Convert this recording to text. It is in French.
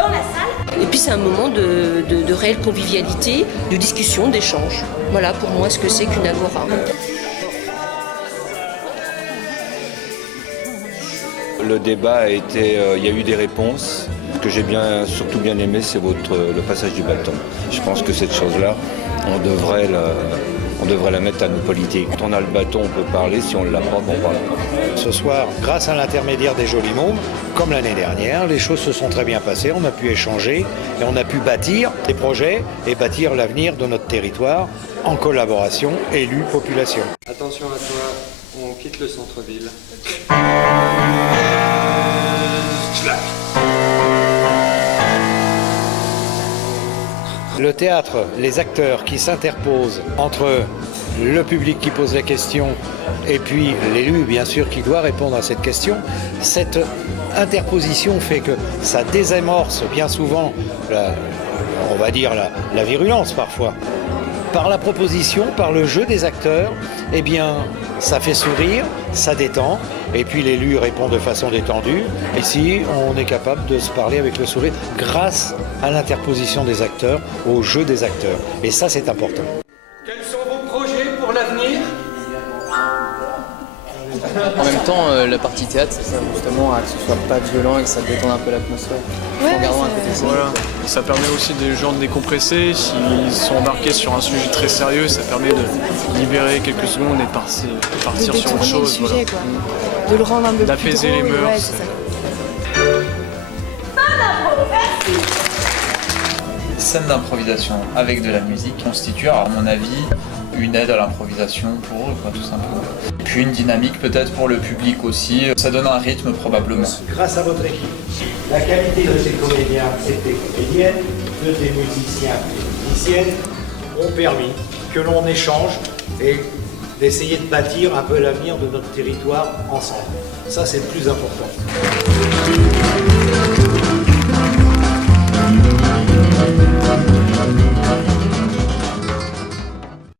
dans la salle. Et puis c'est un moment de réelle convivialité, de discussion, d'échange. Voilà pour moi ce que c'est qu'une agora. Le débat a été, il y a eu des réponses. Ce que j'ai surtout bien aimé, c'est le passage du bâton. Je pense que cette chose-là, on devrait la mettre à nos politiques. Quand on a le bâton, on peut parler. Si on ne l'a pas, on ne parle pas. Ce soir, grâce à l'intermédiaire des Jolis Mômes, comme l'année dernière, les choses se sont très bien passées. On a pu échanger et on a pu bâtir des projets et bâtir l'avenir de notre territoire en collaboration élus-population. Attention à toi, on quitte le centre-ville. Le théâtre, les acteurs qui s'interposent entre le public qui pose la question et puis l'élu, bien sûr, qui doit répondre à cette question, cette interposition fait que ça désamorce bien souvent, la virulence parfois. Par la proposition, par le jeu des acteurs, eh bien, ça fait sourire, ça détend, et puis l'élu répond de façon détendue. Ici, on est capable de se parler avec le sourire grâce à l'interposition des acteurs, au jeu des acteurs. Et ça, c'est important. Quels sont vos projets pour l'avenir ? En même temps, la partie théâtre, c'est ça justement, que ce soit pas violent et que ça détende un peu l'atmosphère. En gardant un côté ça. Voilà, ça permet aussi des gens de décompresser. S'ils sont embarqués sur un sujet très sérieux, ça permet de libérer quelques secondes et de partir sur autre chose. Le sujet, quoi. De le rendre un peu plus d'apaiser drôle, les mœurs. Ouais, c'est ça. Scène d'improvisation avec de la musique constitue, à mon avis, une aide à l'improvisation pour eux, tout simplement. Et puis une dynamique peut-être pour le public aussi, ça donne un rythme probablement. Grâce à votre équipe, la qualité de ces comédiens et des comédiennes, de ces musiciens et musiciennes ont permis que l'on échange et d'essayer de bâtir un peu l'avenir de notre territoire ensemble. Ça, c'est le plus important.